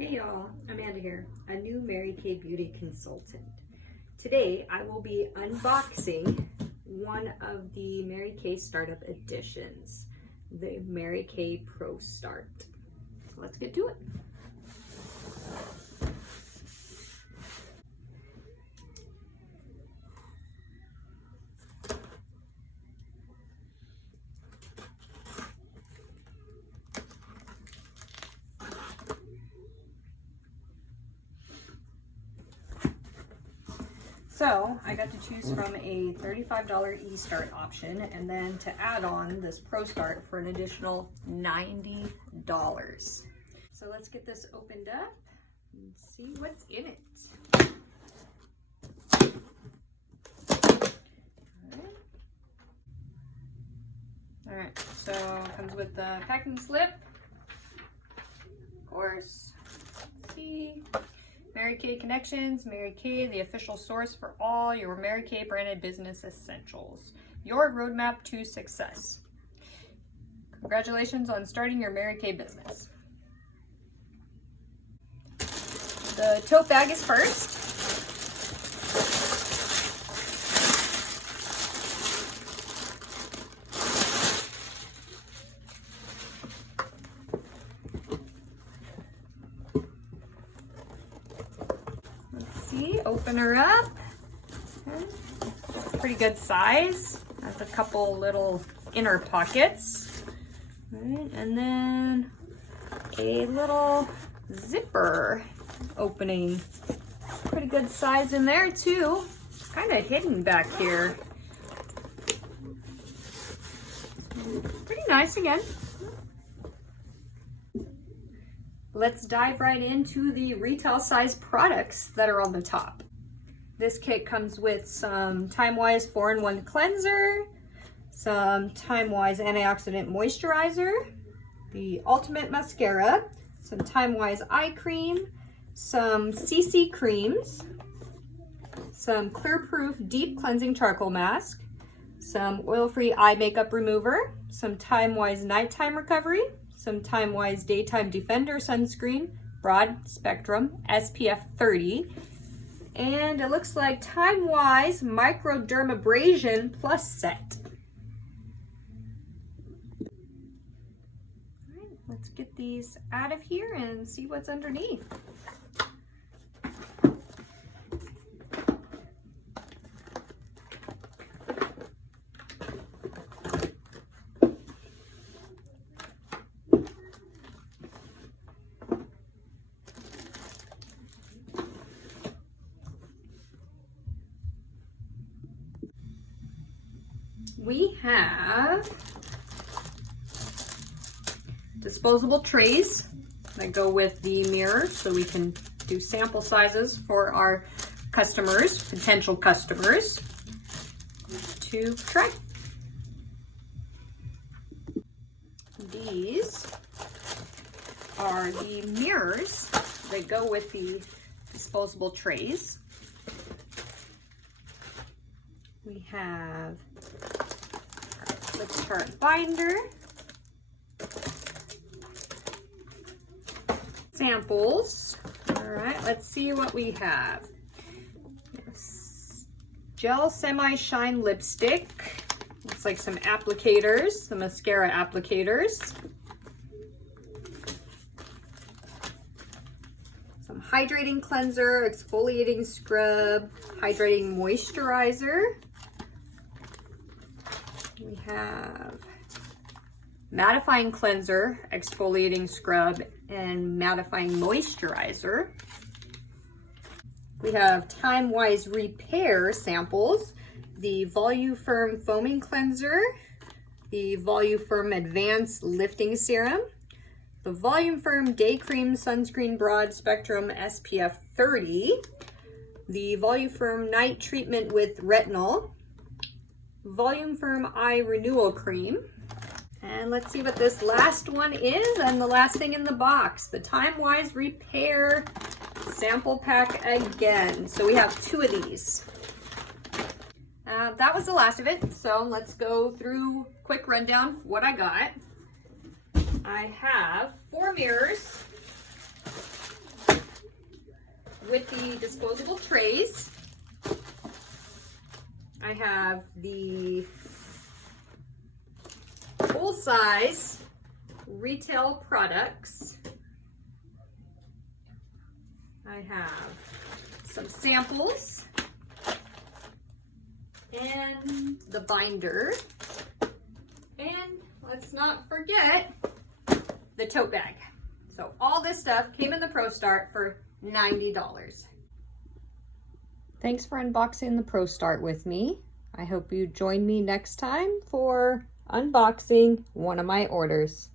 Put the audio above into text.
Hey y'all, Amanda here, a new Mary Kay beauty consultant. Today I will be unboxing one of the Mary Kay startup editions, the Mary Kay Pro Start. So let's get to it. So I got to choose from a $35 eStart option and then to add on this Pro Start for an additional $90. So let's get this opened up and see what's in it. All right, so it comes with the packing slip, of course. Let's see. Mary Kay Connections, Mary Kay, the official source for all your Mary Kay branded business essentials. Your roadmap to success. Congratulations on starting your Mary Kay business. The tote bag is first. Open her up. Okay. Pretty good size. Has a couple little inner pockets. Right. And then a little zipper opening. Pretty good size in there too. Kind of hidden back here. Pretty nice again. Let's dive right into the retail size products that are on the top. This kit comes with some Time-Wise 4-in-1 cleanser, some Time-Wise antioxidant moisturizer, the Ultimate Mascara, some Time-Wise eye cream, some CC creams, some Clear Proof deep cleansing charcoal mask, some oil-free eye makeup remover, some Time-Wise nighttime recovery, some Time-Wise Daytime Defender sunscreen, broad spectrum, SPF 30, and it looks like Time-Wise Microdermabrasion Plus set. All right, let's get these out of here and see what's underneath. We have disposable trays that go with the mirror so we can do sample sizes for our customers, potential customers, to try. These are the mirrors that go with the disposable trays. We have the chart binder, samples. All right, let's see what we have. Yes. Gel semi-shine lipstick. Looks like some applicators, some mascara applicators. Some hydrating cleanser, exfoliating scrub, hydrating moisturizer. We have mattifying cleanser, exfoliating scrub, and mattifying moisturizer. We have Time-Wise Repair samples, the Voluferm Foaming Cleanser, the Voluferm Advanced Lifting Serum, the Voluferm Day Cream Sunscreen Broad Spectrum SPF 30, the Voluferm Night Treatment with Retinol, Voluferm Eye Renewal Cream, and let's see what this last one is, and the last thing in the box, the Time-Wise Repair sample pack again. So we have two of these. That was the last of it, so let's go through quick rundown of what I got. I have 4 mirrors, disposable trays. I have the full-size retail products. I have some samples and the binder. And let's not forget the tote bag. So all this stuff came in the Pro Start for $90. Thanks for unboxing the Pro Start with me. I hope you join me next time for unboxing one of my orders.